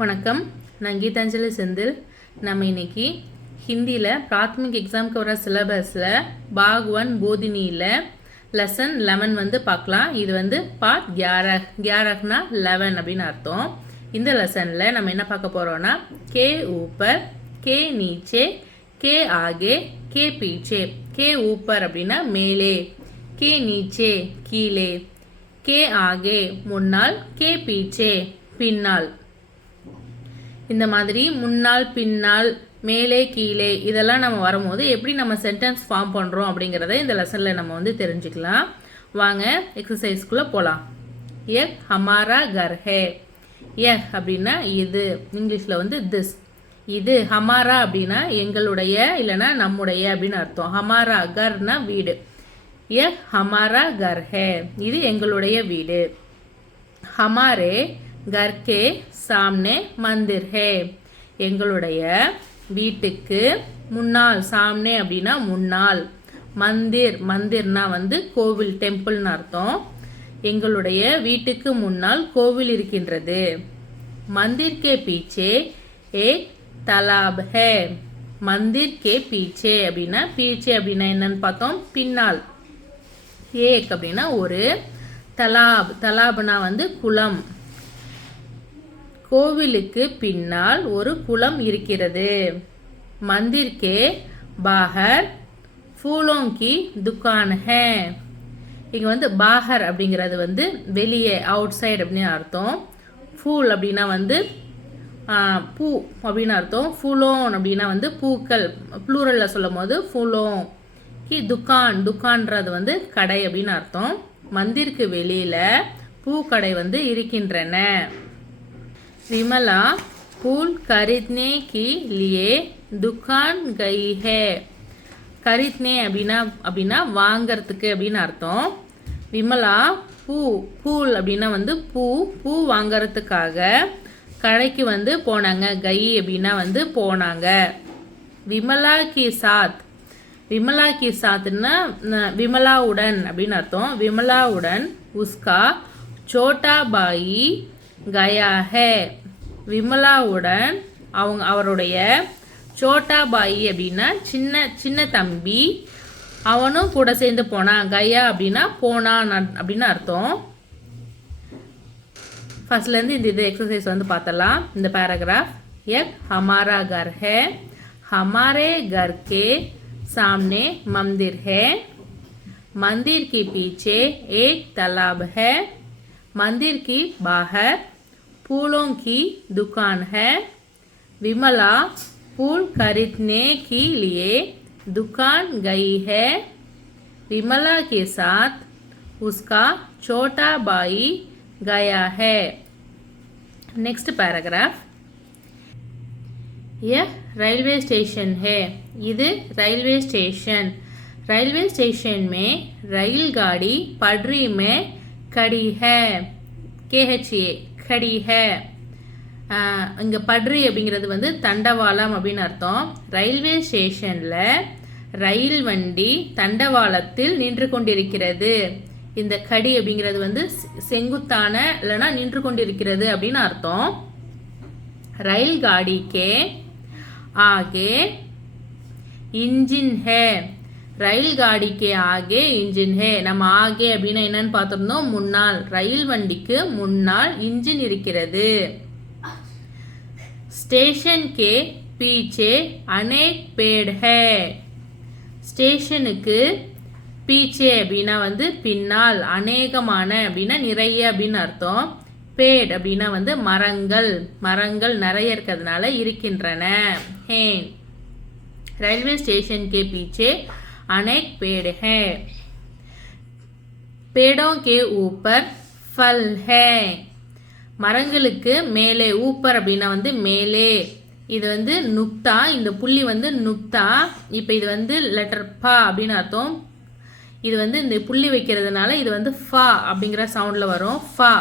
வணக்கம், நான் கீதாஞ்சலி செந்தில். நம்ம இன்னைக்கு ஹிந்தியில் பிராத்மிக் எக்ஸாமுக்கு வர சிலபஸில் பாக் 1 போதினியில் லெசன் 11 பார்க்கலாம். இது பார்ட் 11னா 11 அப்படின்னு அர்த்தம். இந்த லெசனில் நம்ம என்ன பார்க்க போகிறோம்னா கே ஊப்பர், கே நீச்சே, கே ஆகே, கே பீச்சே. கே ஊப்பர் அப்படின்னா மேலே, கே நீச்சே கீழே, கே ஆகே முன்னால், கே பீச்சே பின்னால். இந்த மாதிரி முன்னால் பின்னால் மேலே கீழே இதெல்லாம் நம்ம வரும்போது எப்படி நம்ம சென்டென்ஸ் ஃபார்ம் பண்ணுறோம் அப்படிங்கிறத இந்த லெசனில் நம்ம தெரிஞ்சுக்கலாம். வாங்க எக்ஸசைஸ்குள்ளே போகலாம். எக் ஹமாரா கர் ஹே. எக் அப்படின்னா இது, இங்கிலீஷில் திஸ். இது ஹமாரா அப்படின்னா எங்களுடைய இல்லைன்னா நம்முடைய அப்படின்னு அர்த்தம். ஹமாரா கர்னா வீடு. எக் ஹமாரா கர் ஹே, இது எங்களுடைய வீடு. ஹமாரே घर के सामने मंदिर है, எங்களுடைய வீட்டுக்கு முன்னால். சாம்னே அப்படின்னா முன்னால். மந்திர், மந்திர்னா கோவில், டெம்பிள்னு அர்த்தம். எங்களுடைய வீட்டுக்கு முன்னால் கோவில் இருக்கின்றது. மந்திர் கே பீச்சே ஏக் தலாப் ஹே. மந்திர் கே பீச்சே அப்படின்னா, பீச்சே அப்படின்னா என்னன்னு பார்த்தோம், பின்னால். ஏக் அப்படின்னா ஒரு, தலாப், தலாப்னா குளம். கோவிலுக்கு பின்னால் ஒரு குளம் இருக்கிறது. மந்திர் கே பாஹர் ஃபூலோங் கி துக்கான் ஹே. இங்கே பாஹர் அப்படிங்கிறது வெளியே, அவுட் சைடு அப்படின்னு அர்த்தம். ஃபூல் அப்படின்னா பூ அப்படின்னு அர்த்தம். ஃபூலோன் அப்படின்னா பூக்கள், ப்ளூரலில் சொல்லும் போது ஃபூலோங். கி துக்கான், துக்கான்றது கடை அப்படின்னு அர்த்தம். மந்திருக்கு வெளியில் பூக்கடை இருக்கின்றன. विमला फूल खरीदने के लिए दुकान गई है. खरीदने அப்படின்னா வாங்கிறதுக்கு அப்படின்னு அர்த்தம். விமலா பூ, பூல் அப்படின்னா பூ, பூ வாங்கிறதுக்காக கடைக்கு போனாங்க. கை அப்படின்னா போனாங்க. விமலா கி சாத், விமலா கி சாத்னா விமலாவுடன் அப்படின்னு அர்த்தம். விமலாவுடன் உஸ்கா சோட்டா பாயி கயா ஹே. விமலாவுடன் அவருடைய சோட்டா பாயி அப்படின்னா சின்ன சின்ன தம்பி, அவனும் கூட சேர்ந்து போனான். கயா அப்படின்னா போனான் அப்படின்னு அர்த்தம். ஃபர்ஸ்ட்லேருந்து இந்த எக்ஸசைஸ் பார்த்தலாம். இந்த பேராகிராஃப். எக் ஹமாரா கர் ஹே, ஹமாரே घर के सामने मंदिर है, मंदिर के पीछे एक तालाब है, मंदिर की बाहर फूलों की दुकान है, विमला फूल खरीदने के लिए दुकान गई है, विमला के साथ उसका छोटा भाई गया है. Next paragraph. यह रेलवे स्टेशन है. இது रेलवे स्टेशन. रेलवे स्टेशन में रेलगाड़ी पटरी में खड़ी है. KHA खड़ी है. இங்கே பட்ரி அப்படிங்கிறது தண்டவாளம் அப்படின்னு அர்த்தம். ரயில்வே ஸ்டேஷனில் ரயில் வண்டி தண்டவாளத்தில் நின்று கொண்டிருக்கிறது. இந்த கடி அப்படிங்கிறது செங்குத்தான இல்லைன்னா நின்று கொண்டிருக்கிறது அப்படின்னு அர்த்தம். ரயில் காடிக்கே ஆகே இன்ஜின் ஹே. ரயில் காடிக்கு ஆகே இன்ஜின் ஹே. நம்ம ஆகே அப்படின்னா என்னன்னு பார்த்துருந்தோம், முன்னால். ரயில் வண்டிக்கு முன்னால் இன்ஜின் இருக்கிறது. ஸ்டேஷன் கே பீச்சே அனேக் பேட் ஹே. ஸ்டேஷனுக்கு பீச்சே அப்படின்னா பின்னால், அநேகமான அப்படின்னா நிறைய அப்படின்னு அர்த்தம். பேட் அப்படின்னா மரங்கள், மரங்கள் நிறைய இருக்கிறதுனால இருக்கின்றன. ஹேன். ரயில்வே ஸ்டேஷன் கே பீச்சே अनेक पेड़ हैं, पेड़ों के ऊपर फल है. மரங்களுக்கு மேலே, ஊப்பர் அப்படின்னா மேலே. இது நுக்தா, இந்த புள்ளி நுக்தா. இப்போ இது லெட்டர் பா அப்படின்னு அர்த்தம். இது இந்த புள்ளி வைக்கிறதுனால இது ஃபா அப்படிங்கிற சவுண்டில் வரும். ஃபா.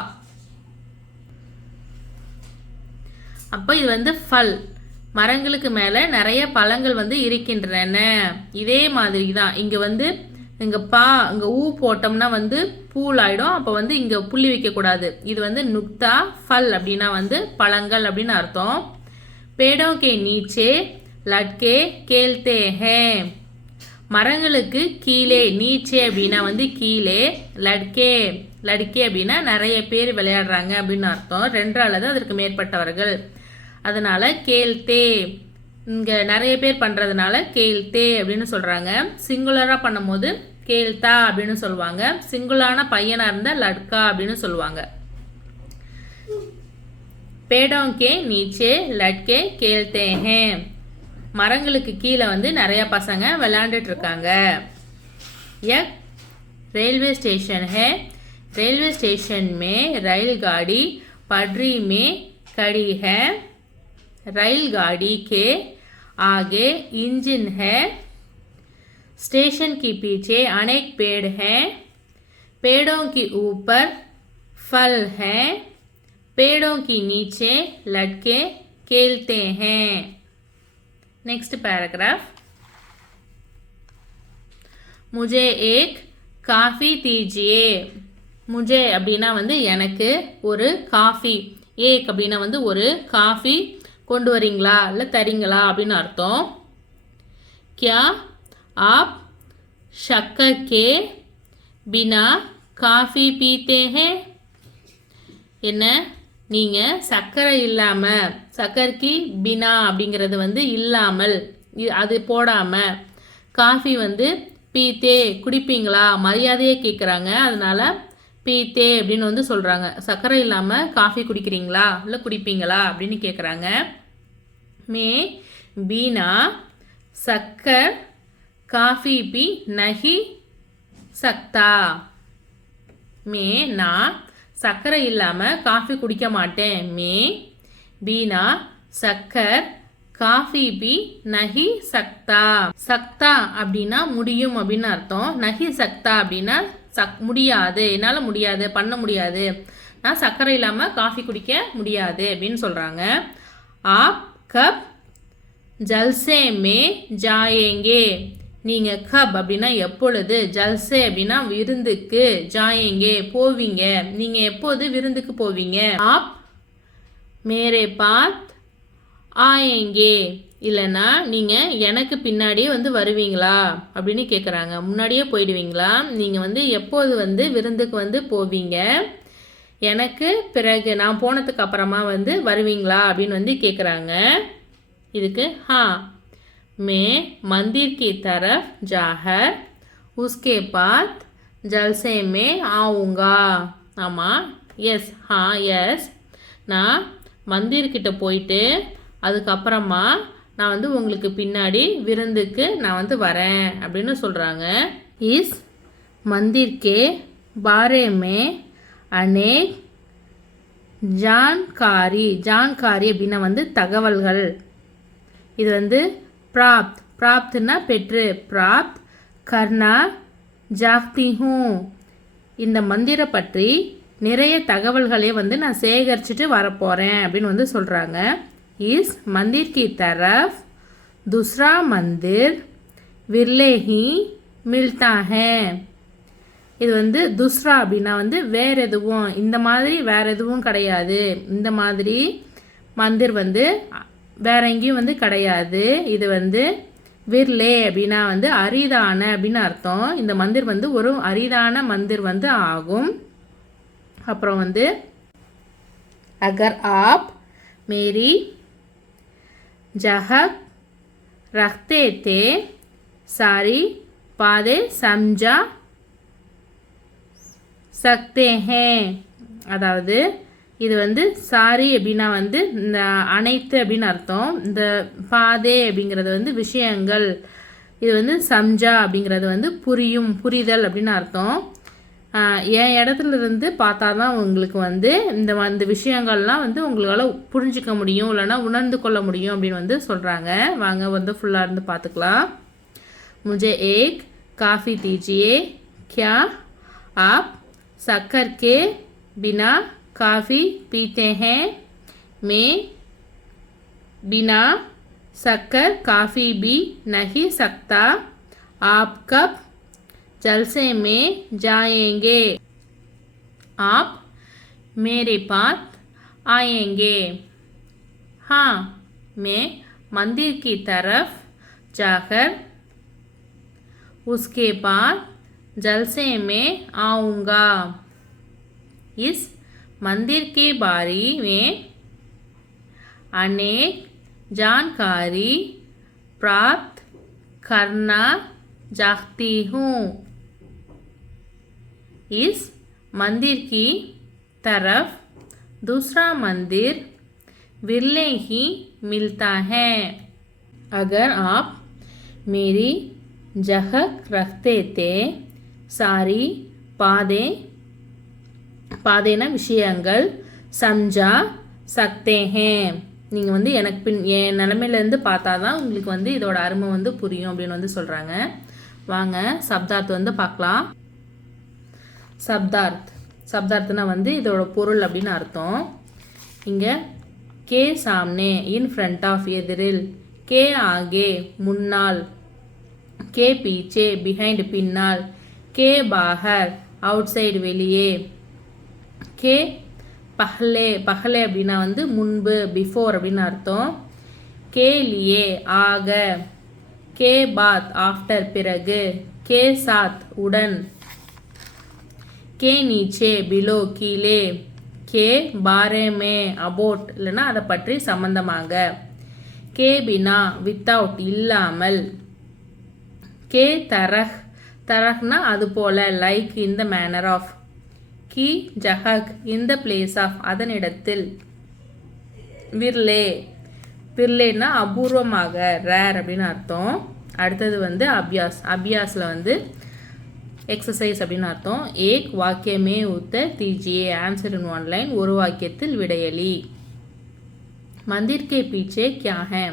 அப்போ இது ஃபல். மரங்களுக்கு மேலே நிறைய பழங்கள் இருக்கின்றன. இதே மாதிரி தான் இங்கே இங்கே இங்கே ஊ போட்டோம்னா வந்து பூல் ஆகிடும். அப்போ வந்து இங்கே புள்ளி வைக்கக்கூடாது. இது வந்து நுக்தா ஃபல் அப்படின்னா வந்து பழங்கள் அப்படின்னு அர்த்தம். பேடோ கே நீச்சே லட்கே கேல்தே ஹே. மரங்களுக்கு கீழே, நீச்சே அப்படின்னா வந்து கீழே, லட்கே லட்கே அப்படின்னா நிறைய பேர் விளையாடுறாங்க அப்படின்னு அர்த்தம். 2 அல்லது அதற்கு மேற்பட்டவர்கள். அதனால கேல்தே, இங்கே நிறைய பேர் பண்ணுறதுனால கேல்தே அப்படின்னு சொல்கிறாங்க. சிங்குலராக பண்ணும்போது கேல்தா அப்படின்னு சொல்லுவாங்க. சிங்குலான பையனாக இருந்தால் லட்கா அப்படின்னு சொல்லுவாங்க. பேடோங்கே நீச்சே லட்கே கேல்தே ஹே. மரங்களுக்கு கீழே வந்து நிறைய பசங்க விளையாண்டுட்டு இருக்காங்க. एक रेलवे स्टेशन है. रेलवे स्टेशन में रेलगाड़ी पटरी में खड़ी है. रेलगाड़ी के आगे इंजन है. स्टेशन के पीछे अनेक पेड़ हैं. पेड़ों के ऊपर फल हैं. पेड़ों के नीचे लड़के खेलते हैं. Next paragraph. मुझे एक காஃபி தீஜியே. முஜே அப்படின்னா வந்து எனக்கு ஒரு காஃபி, ஏக் அப்படின்னா வந்து ஒரு காஃபி கொண்டு வரீங்களா இல்லை தரீங்களா அப்படின்னு அர்த்தம். क्या आप शक्कर के बिना காஃபி पीते हैं. என்ன, நீங்கள் சர்க்கரை இல்லாமல், சக்கர்கி பினா அப்படிங்கிறது வந்து இல்லாமல், அது போடாமல், காஃபி வந்து பீத்தே குடிப்பீங்களா, மரியாதையே கேட்குறாங்க. அதனால பீத்தே அப்படின்னு வந்து சொல்கிறாங்க. சர்க்கரை இல்லாமல் காஃபி குடிக்கிறீங்களா இல்லை குடிப்பீங்களா அப்படின்னு கேட்குறாங்க. மே பீனா சக்கர் காஃபி பி நஹி சக்தா. மே நான் சர்க்கரை இல்லாமல் காஃபி குடிக்க மாட்டேன். மே பீனா சக்கர் காஃபி பி நஹி சக்தா. சக்தா அப்படின்னா முடியும் அப்படின்னு அர்த்தம். நஹி சக்தா அப்படின்னா முடியாது, என்னால் முடியாது, பண்ண முடியாது, நான் சர்க்கரை இல்லாமல் காஃபி குடிக்க முடியாது அப்படின்னு சொல்கிறாங்க. ஆப் கப் ஜல்சே மே ஜாயேங்கே. நீங்கள் கப் அப்படின்னா எப்பொழுது, ஜல்சே அப்படின்னா விருந்துக்கு, ஜாயேங்கே போவீங்க, நீங்கள் எப்போது விருந்துக்கு போவீங்க. ஆப் மேரே பாத் ஆயேங்கே. இல்லைன்னா நீங்கள் எனக்கு பின்னாடியே வந்து வருவீங்களா அப்படின்னு கேட்குறாங்க. முன்னாடியே போயிடுவீங்களா, நீங்கள் வந்து எப்போது வந்து விருந்துக்கு வந்து போவீங்க, எனக்கு பிறகு நான் போனதுக்கு அப்புறமா வந்து வருவீங்களா அப்படின்னு வந்து கேட்குறாங்க. இதுக்கு ஹா மே मंदिर की तरफ जाकर उसके बाद जलसे में आऊँगा. ஆமாம், எஸ், ஹா எஸ், நான் மந்திர்கிட்ட போயிட்டு அதுக்கப்புறமா நான் வந்து உங்களுக்கு பின்னாடி விருந்துக்கு நான் வந்து வரேன் அப்படின்னு சொல்கிறாங்க. இஸ் மந்திர் கே பாரே மே அனேக் ஜான்காரி. ஜான்காரி அப்படின்னா வந்து தகவல்கள். இது வந்து பிராப்த், பிராப்த்னா பெற்று, பிராப்த் கர்னா ஜாக்தி ஹூ. இந்த மந்திரை பற்றி நிறைய தகவல்களே வந்து நான் சேகரிச்சுட்டு வரப்போகிறேன் அப்படின்னு வந்து சொல்கிறாங்க. इस मंदिर की तरफ दूसरा मंदिर विरले ही मिलता है. இது வந்து துஸ்ரா அப்படின்னா வந்து வேறு எதுவும், இந்த மாதிரி வேறு எதுவும் கிடையாது, இந்த மாதிரி மந்திர் வந்து வேற எங்கேயும் வந்து கிடையாது. இது வந்து விர்லே அப்படின்னா வந்து அரிதான அப்படின்னு அர்த்தம். இந்த மந்திர் வந்து ஒரு அரிதான மந்திர் வந்து ஆகும். அப்புறம் வந்து அகர் ஆப் மேரி जहक रखते थे सारी बातें समझा सकते हैं. அதாவது இது வந்து சாரி அப்படின்னா வந்து இந்த அனைத்து அப்படின்னு அர்த்தம். இந்த பாதே அப்படிங்கிறது வந்து விஷயங்கள், இது வந்து சம்ஜா அப்படிங்கிறது வந்து புரியும், புரிதல் அப்படின்னு அர்த்தம். என் இடத்துல இருந்து பார்த்தா தான் உங்களுக்கு வந்து இந்த விஷயங்கள்லாம் வந்து உங்களால் புரிஞ்சிக்க முடியும், இல்லைனா உணர்ந்து கொள்ள முடியும் அப்படின்னு வந்து சொல்கிறாங்க. வாங்க வந்து ஃபுல்லாக இருந்து பார்த்துக்கலாம். मुझे एक काफ़ी दीजिए. क्या आप शक्कर के बिना काफ़ी पीते हैं. मैं बिना शक्कर काफ़ी भी नहीं सकता. आप कब जलसे में जाएंगे आप मेरे पास आएंगे हाँ मैं मंदिर की तरफ जाकर उसके बाद जलसे में आऊँगा इस मंदिर के बारे में अनेक जानकारी प्राप्त करना चाहती हूँ इस मंदिर की तरफ दूसरा मंदिर विरले ही मिलता है अगर आप मेरी जगह रखते थे सारी பாதேன விஷயங்கள் समझा सकते हैं நீங்கள் வந்து எனக்கு என் நிலமையிலேருந்து பார்த்தா தான் உங்களுக்கு வந்து இதோட அருமை வந்து புரியும் அப்படின்னு வந்து சொல்கிறாங்க. வாங்க சப்தார்த் வந்து பார்க்கலாம். சப்தார்த்னா வந்து இதோட பொருள் அப்படின்னு அர்த்தம். இங்கே கே சாம்னே இன் ஃப்ரண்ட் ஆஃப் எதிரில், கே ஆகே முன்னால், கே பீச்சே பிஹைண்ட் பின்னால், கே பாஹர் அவுட் சைடு வெளியே, கே பஹ்லே அப்படின்னா வந்து முன்பு பிஃபோர் அப்படின்னு அர்த்தம். கே லியே ஆக, கே பாத் ஆஃப்டர் பிறகு, கே சாத் உடன், கே நீச்சே பிலோ கீழே, கே பாரே மே அபோட் இல்லைன்னா அதை பற்றி சம்பந்தமாக, கே பினா வித்தவுட் இல்லாமல், கே தரஹ்னா அது போல like in the manner of, கி ஜஹக் இந்த பிளேஸ் ஆஃப் அதனிடத்தில், விர்லேன்னா அபூர்வமாக ரேர் அப்படின்னு அர்த்தம். அடுத்தது வந்து அபியாஸில் வந்து எக்ஸசைஸ் அப்படின்னு அர்த்தம். ஏக் வாக்கியமே உத்தர் தீஜியே ஆன்சர் இன் ஒன் லைன், ஒரு வாக்கியத்தில் விடையளி. மந்திர் கே பீச்சே கியா ஹே,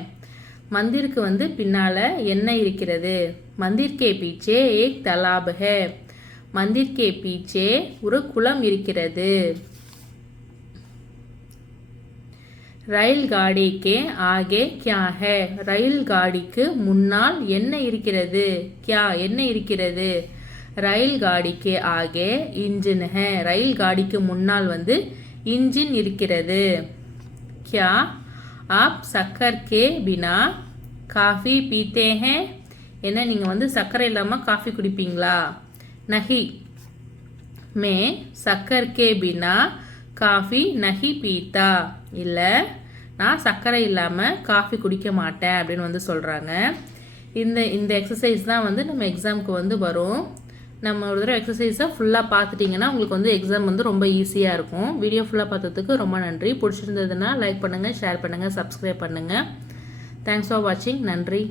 மந்திருக்கு வந்து பின்னால் என்ன இருக்கிறது? மந்திர் கே பீச்சே ஏக் தலாப் ஹே, மந்திர் கே பீச்சே ஒரு குளம் இருக்கிறது. ரயில் காடிக்கு ஆகே கியா ஹே, ரயில் காடிக்கு முன்னால் என்ன இருக்கிறது? கியா என்ன இருக்கிறது? ரயில் காடிக்கு ஆகே இன்ஜின் ஹே, ரயில் காடிக்கு முன்னால் வந்து இன்ஜின் இருக்கிறது. கியா ஆப் சக்கர் கே பினா காஃபி பீத்தே ஹே, என்ன நீங்கள் வந்து சர்க்கரை இல்லாமல் காஃபி குடிப்பீங்களா? நஹி மே சக்கர் கே பினா காஃபி நஹி பீத்தா, இல்லை நான் சர்க்கரை இல்லாமல் காஃபி குடிக்க மாட்டேன் அப்படின்னு வந்து சொல்கிறாங்க. இந்த எக்ஸசைஸ் தான் வந்து நம்ம எக்ஸாமுக்கு வந்து வரும். நம்ம ஒரு தடவை எக்ஸசைஸை ஃபுல்லாக பார்த்துட்டிங்கன்னா உங்களுக்கு வந்து எக்ஸாம் வந்து ரொம்ப ஈஸியாக இருக்கும். வீடியோ ஃபுல்லாக பார்த்ததுக்கு ரொம்ப நன்றி. பிடிச்சிருந்ததுன்னா லைக் பண்ணுங்கள், ஷேர் பண்ணுங்கள், சப்ஸ்கிரைப் பண்ணுங்கள். தேங்க்ஸ் ஃபார் வாட்சிங். நன்றி.